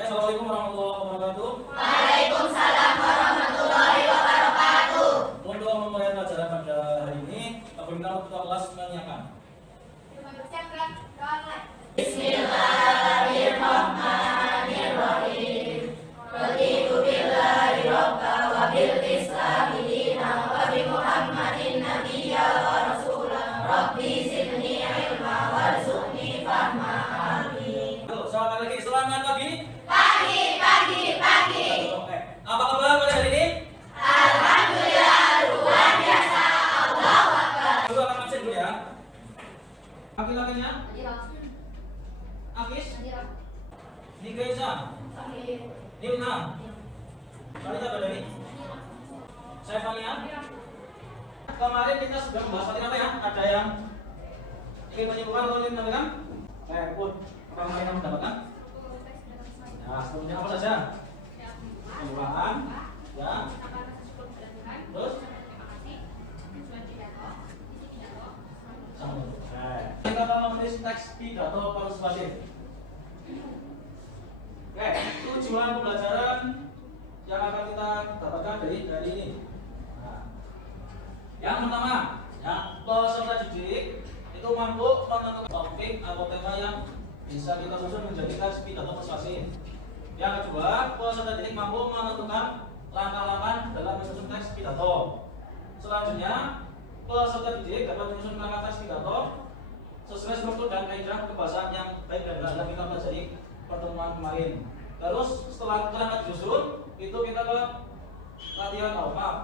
Assalamualaikum warahmatullahi wabarakatuh. Waalaikumsalam warahmatullahi wabarakatuh. Untuk memulai pelajaran pada hari ini, bagaimana ketua kelas menyiapkan? Bismillahirrahmanirrahim. Raditu billahi robba wa bil islami dina wa bi Muhammadin nabiyya wa rasulah. Rabbi zidni ilma warzuqni fahma. Amin. Selamat pagi, selamat pagi. Pagi. Apa kabar pada hari ini? Alhamdulillah luar biasa. Allahu akbar. Dulu akan absen dulu ya. Laki-lakinya? Afis? Nika Isa? Nilna? Kalian apa dari? Saya Fania? Kemarin kita sudah membahas materi apa ya? Ada yang ingin menyimpulkan atau ingin menambahkan? Pun apa yang ingin mendapatkan? Nah, sebelumnya apa saja? Penyuluhan, ya. Terus? Kita akan menulis teks pidato persuasif. Oke, tujuan pembelajaran yang akan kita dapatkan dari ini. Nah, yang pertama, ya, peserta didik itu mampu menentukan topik atau tema yang bisa kita susun menjadi teks pidato persuasif. Yang kedua, peserta didik mampu menentukan langkah-langkah dalam menyusun teks pidato. Selanjutnya, peserta didik dapat menyusun langkah teks pidato sesuai struktur dan kaidah kebahasaan yang baik dan benar yang kita pelajari pertemuan kemarin. Terus setelah langkah disusun, itu kita ke latihan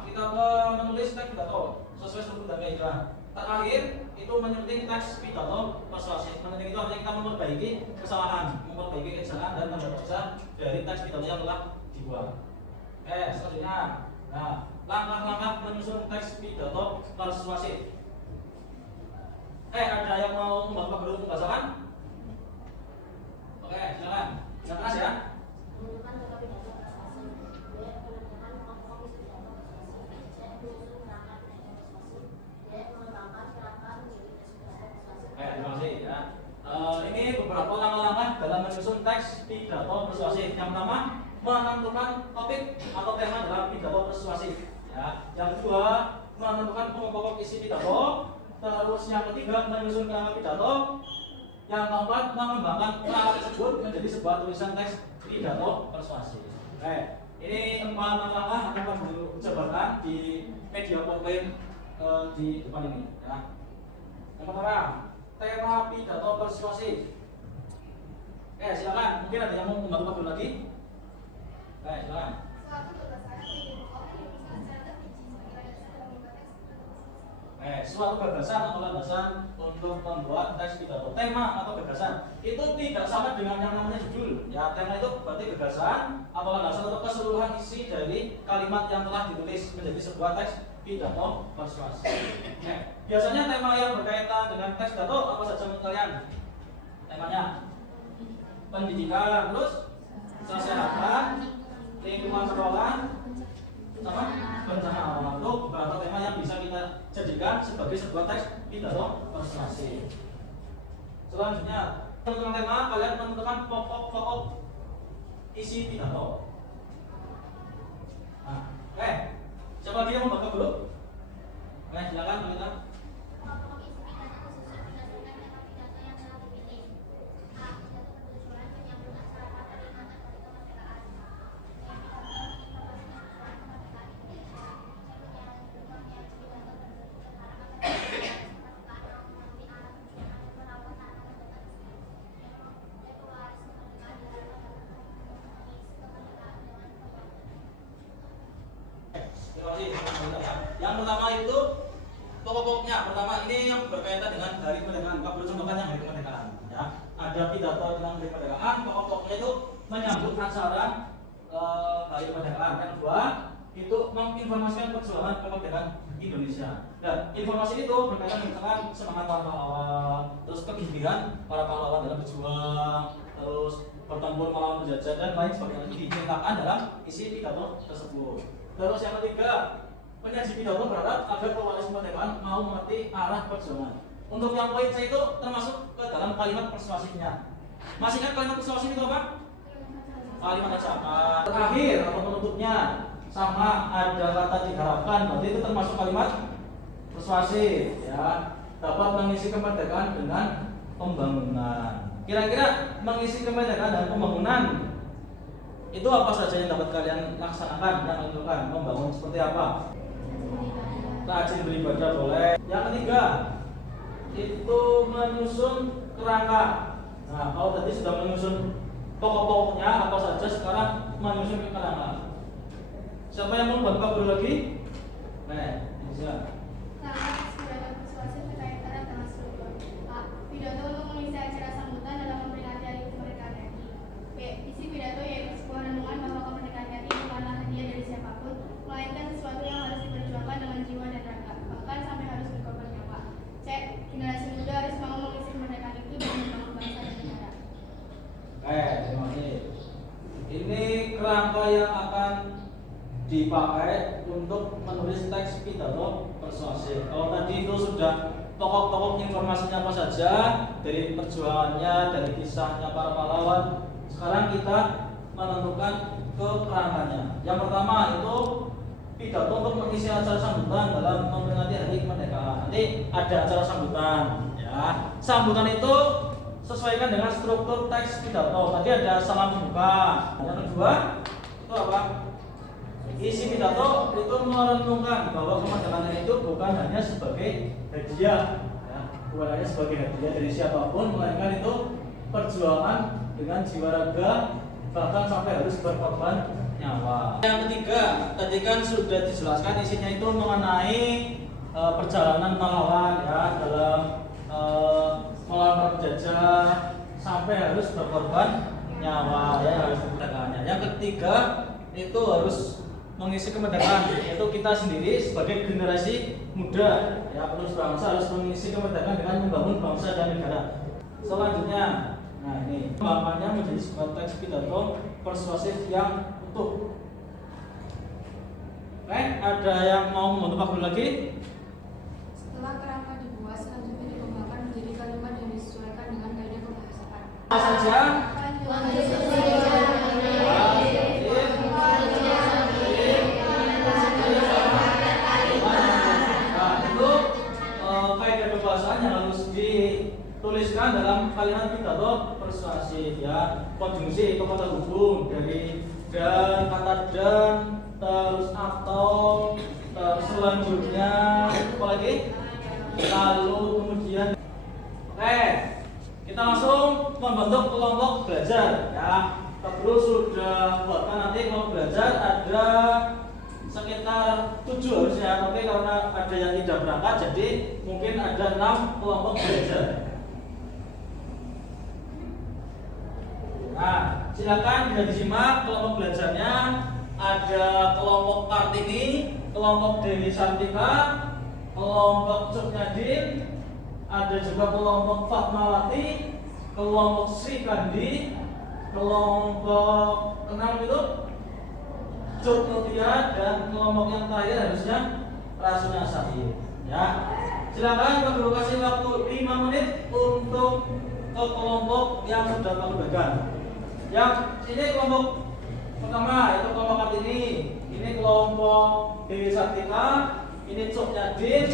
kita ke menulis teks pidato sesuai struktur dan kaidah. Terakhir itu menyunting teks pidato persuasif. Menyunting itu artinya kita memperbaiki kesalahan dan membaca dari teks pidato yang telah dibuat. Selanjutnya, nah, langkah-langkah menyusun teks pidato persuasif. Ada yang mau membaca dulu pembahasan? Oke, silakan. Yang keras ya. Terima kasih ya. Ini beberapa langkah-langkah dalam menyusun teks pidato persuasif. Yang pertama, menentukan topik atau tema dalam pidato persuasif. Ya. Yang kedua, menentukan pokok-pokok isi pidato. Terus yang ketiga, menyusun kerangka pidato. Yang keempat, mengembangkan kerangka tersebut menjadi sebuah tulisan teks pidato persuasif. Ini 4 langkah akan dicobakan di media PowerPoint di depan ini. Ya. Yang pertama, tema pidato persuasif. Silakan. Mungkin ada yang mau membantu lagi. Silakan. Suatu gagasan atau landasan untuk membuat teks pidato. Tema atau gagasan itu tidak sama dengan yang namanya judul. Ya, tema itu berarti gagasan atau landasan atau keseluruhan isi dari kalimat yang telah ditulis menjadi sebuah teks pidato persuasif. Biasanya tema yang berkaitan dengan teks pidato apa saja menurut kalian? Temanya pendidikan, terus kesehatan, lingkungan sekolah, sama bencana alam. Itu beberapa tema yang bisa kita jadikan sebagai sebuah teks pidato persuasif. Selanjutnya, menentukan tema, kalian menentukan pokok-pokok isi pidato. Nah, siapa lagi yang mau baca dulu? Silakan kita. Yang pertama itu pokok-pokoknya. Pertama ini yang berkaitan dengan hari kemerdekaan. Pak Guru contohkan yang hari kemerdekaan. Ya, ada pidato tentang hari kemerdekaan. Pokok-pokoknya itu menyambut acara hari kemerdekaan. Yang kedua itu menginformasikan perjuangan kemerdekaan Indonesia. Dan informasi itu berkaitan dengan semangat para pahlawan, terus kegembiraan para pahlawan dalam berjuang, terus bertempur melawan penjajah dan lain sebagainya diceritakan dalam isi pidato tersebut. Terus yang ketiga, penyaji pidato berharap agar pewaris kemerdekaan mau mengerti arah perjuangan. Untuk yang poin C itu termasuk ke dalam kalimat persuasifnya. Masih ingat kalimat persuasif itu apa? kalimat ajakan. Terakhir atau penutupnya sama ada kata diharapkan, berarti itu termasuk kalimat persuasif ya. Dapat mengisi kemerdekaan dengan pembangunan. Kira-kira mengisi kemerdekaan dan pembangunan itu apa saja yang dapat kalian laksanakan dan lakukan? Membangun seperti apa? Rajin beribadah boleh. Yang ketiga itu menyusun kerangka. Nah, kalau tadi sudah menyusun pokok-pokoknya apa saja, sekarang menyusun kerangka. Siapa yang mau buat kabur lagi? Nah, bisa. Pidato persuasif berkaitan dengan struktur. A. Pidato untuk mengisi acara sambutan dalam memperingati Hari Kemerdekaan RI. B. Isi pidato yaitu sebuah renungan bahwa kemerdekaan RI bukanlah hadiah dari siapapun, melainkan sesuatu yang harus diperjuangkan dengan jiwa dan raga, bahkan sampai harus berkorban nyawa. C. Generasi muda harus mau mengisi kemerdekaan itu dan membangun bangsa dan negara. Terima kasih. Ini kerangka yang akan dipakai untuk menulis teks pidato persuasif. Kalau tadi itu sudah pokok-pokok informasinya apa saja, dari perjuangannya, dari kisahnya para pahlawan. Sekarang kita menentukan ke kerangkanya. Yang pertama itu pidato untuk mengisi acara sambutan dalam memperingati Hari Kemerdekaan. Nanti ada acara sambutan, ya. Sambutan itu sesuaikan dengan struktur teks pidato. Tadi ada salam pembuka. Yang kedua itu apa? Isi pidato itu merenungkan bahwa kemerdekaan itu bukan hanya sebagai hadiah, ya, bukan hanya sebagai hadiah dari siapapun, melainkan itu perjuangan dengan jiwa raga, bahkan sampai harus berkorban nyawa. Yang ketiga, tadi kan sudah dijelaskan isinya itu mengenai perjalanan pahlawan ya dalam melawan penjajah sampai harus berkorban nyawa ya, harus kemerdekaan. Yang ketiga itu harus mengisi kemerdekaan, yaitu kita sendiri sebagai generasi muda ya, penerus bangsa harus mengisi kemerdekaan dengan membangun bangsa dan negara. Selanjutnya, nah ini pemahamannya menjadi sebuah teks pidato persuasif yang utuh. Oke, ada yang mau membantu Pak Guru lagi? Setelah kerangka dibuat, selanjutnya dikembangkan menjadi kalimat yang disesuaikan dengan gaya kebahasaan. Apa saja? Tuliskan dalam kalimat pidato persuasif ya. Konjungsi itu kata hubung dari dan, kata dan, terus atau, terus selanjutnya apa lagi? Lalu kemudian oke, kita langsung membentuk kelompok belajar ya. Terus sudah buatkan nanti kelompok belajar ada sekitar 7 harusnya, tapi karena ada yang tidak berangkat jadi mungkin ada 6 kelompok belajar. Nah, silakan bisa disimak kelompok belajarnya. Ada kelompok Kartini, kelompok Dewi Santika, kelompok Cuknyadin, ada juga kelompok Fatmawati, kelompok Sri Kandi, kelompok kenal itu Cuknutia, dan kelompok yang terakhir harusnya Rasuna Sahih. Ya, silakan Pak Guru kasih waktu 5 menit untuk ke kelompok yang sudah Pak Guru bagikan. Yang ini kelompok pertama itu kelompok Kartini, ini kelompok Dewi Santika, ini Cuknyadin,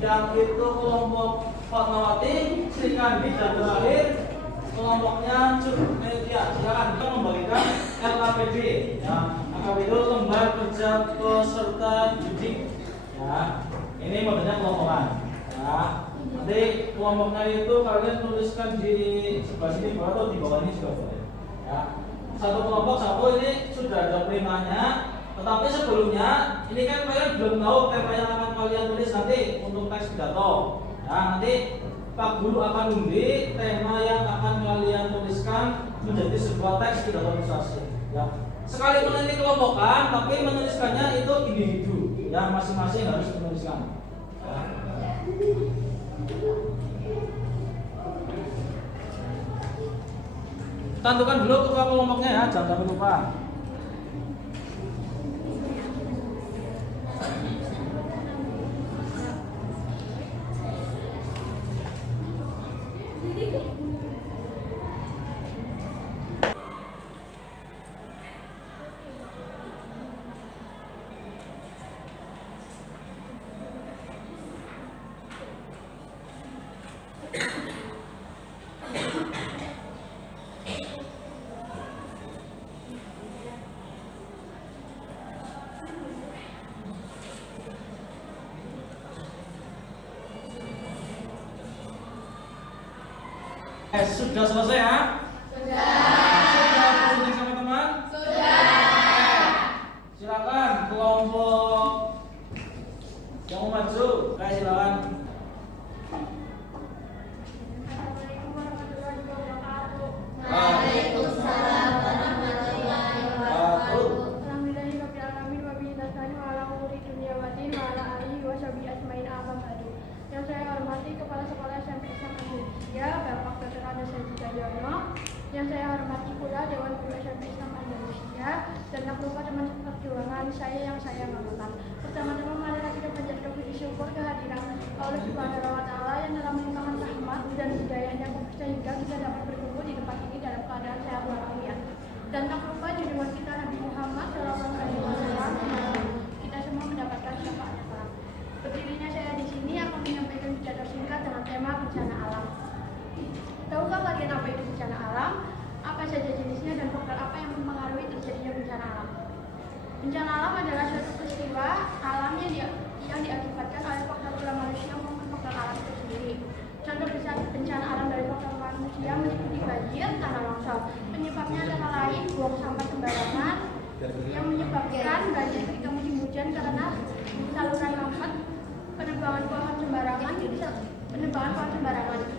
yang itu kelompok Fatmawati, Sri Kandi, dan terakhir kelompoknya Cuknutia. Silakan kita membagikan LKPD. Ya, LKPD itu lembar kerja peserta didik. Ya, ini modelnya kelompokan. Ya, nanti kelompoknya itu kalian tuliskan di sebelah sini bawah atau di bawah ini juga boleh. Ya, satu kelompok satu ini sudah ada temanya, tetapi sebelumnya ini kan kalian belum tahu tema yang akan kalian tulis nanti untuk teks pidato. Ya, nanti Pak Guru akan undi tema yang akan kalian tuliskan menjadi sebuah teks pidato persuasif. Ya, sekalipun ini kelompokan, tapi menuliskannya itu individu. Ya, masing-masing harus menuliskan. Ya. Tentukan dulu ketua kelompoknya ya, jangan sampai lupa. Sudah selesai ya? Sudah bersunting sama teman? Silakan kelompok yang mau maju, silakan. Assalamualaikum warahmatullahi wabarakatuh. Waalaikumsalam warahmatullahi wabarakatuh. Alhamdulillahirabbil alamin wa bihi nasta'in wa ala umuri dunya wa din wa ala alihi wa sahbihi ajmain amma ba'du. Yang saya hormati Kepala Sekolah SMP Islam Indonesia, Bapak Dr. Andes Yono. Yang saya hormati pula Dewan Guru SMP Islam Indonesia dan tak lupa teman perjuangan saya yang saya banggakan. Pertama-tama marilah kita panjatkan puji syukur kehadiran Allah Subhanahu wa taala yang telah melimpahkan rahmat dan hidayahnya sehingga kita dapat berkumpul di tempat ini dalam keadaan sehat walafiat. Dan tak lupa junjungan kita Nabi Muhammad SAW, kita semua mendapatkan syafaatnya kelak. Berdirinya saya di sini akan menyampaikan pidato singkat dengan tema bencana alam. Tahukah kalian apa itu bencana alam? Apa saja jenisnya dan faktor apa yang mempengaruhi terjadinya bencana alam? Bencana alam adalah suatu peristiwa alam yang diakibatkan oleh faktor ulah manusia maupun faktor alam itu sendiri. Contoh bencana alam dari faktor manusia meliputi banjir, tanah longsor. Penyebabnya antara lain buang sampah sembarangan yang menyebabkan banjir ketika musim hujan karena saluran lambat, penebangan pohon sembarangan.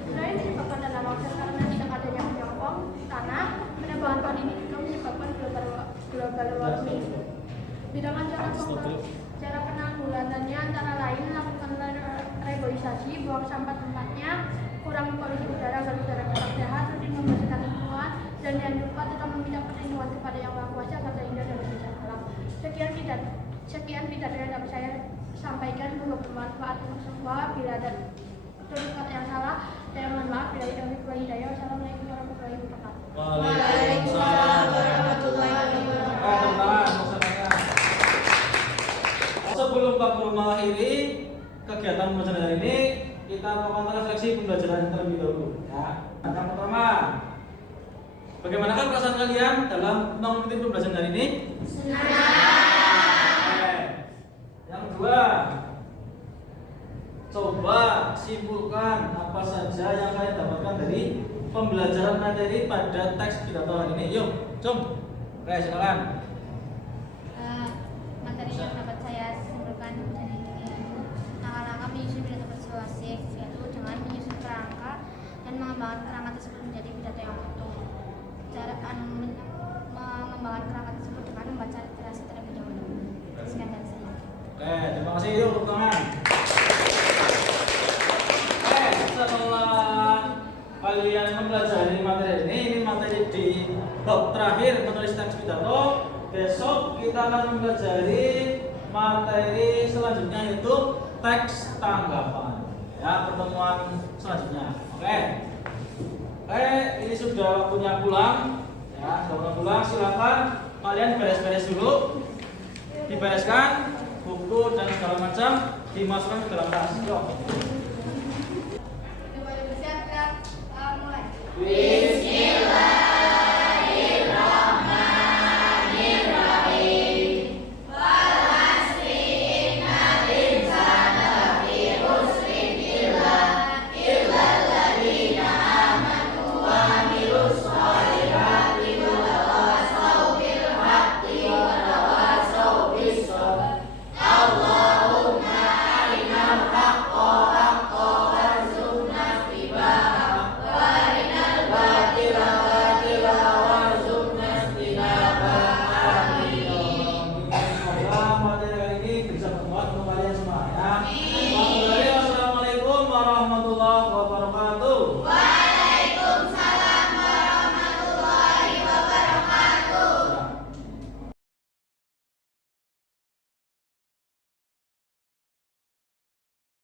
Selain menyebabkan tanah longsor karena tidak adanya penyokong tanah, penebangan pohon ini juga menyebabkan global warming. Di dalam cara penanggulangannya antara lain melakukan reboisasi, buang sampah tempatnya, kurangi polusi udara agar udara tetap sehat, rutin membersihkan lingkungan, dan jangan lupa tetap meminta perlindungan kepada Yang Maha Kuasa agar terhindar dari bencana alam. Sekian pidato yang dapat saya sampaikan, semoga bermanfaat untuk semua. Bila ada kata yang salah, saya mohon maaf. Bila itu hidayah. Wassalamualaikum warahmatullahi wabarakatuh. Waalaikumsalam warahmatullahi wabarakatuh. Sebelum Pak Guru mengakhiri kegiatan pembelajaran hari ini, kita melakukan refleksi pembelajaran terlebih dahulu. Ya. Yang pertama, bagaimanakah perasaan kalian dalam mengikuti pembelajaran hari ini? Yang kedua, coba simpulkan apa saja yang kalian dapatkan dari pembelajaran materi pada teks pidato hari ini. Yuk, jom. Oke, silakan. Materi yang dapat saya simpulkan dari langkah-langkah menyusun pidato persuasif, yaitu dengan menyusun kerangka dan mengembangkan kerangka tersebut menjadi pidato yang utuh. Cara mengembangkan kerangka tersebut dengan membaca literasi terlebih dahulu. Sekian dari saya. Oke, terima kasih. Yuk, tepuk tangan. Setelah kalian mempelajari materi ini materi di bab terakhir menulis teks pidato. Besok kita akan mempelajari materi selanjutnya yaitu teks tanggapan. Ya, pertemuan selanjutnya. Oke, ini sudah waktunya pulang. Ya, sudah pulang. Silakan kalian beres-beres dulu, dibereskan buku dan segala macam dimasukkan ke dalam tas. Yuk.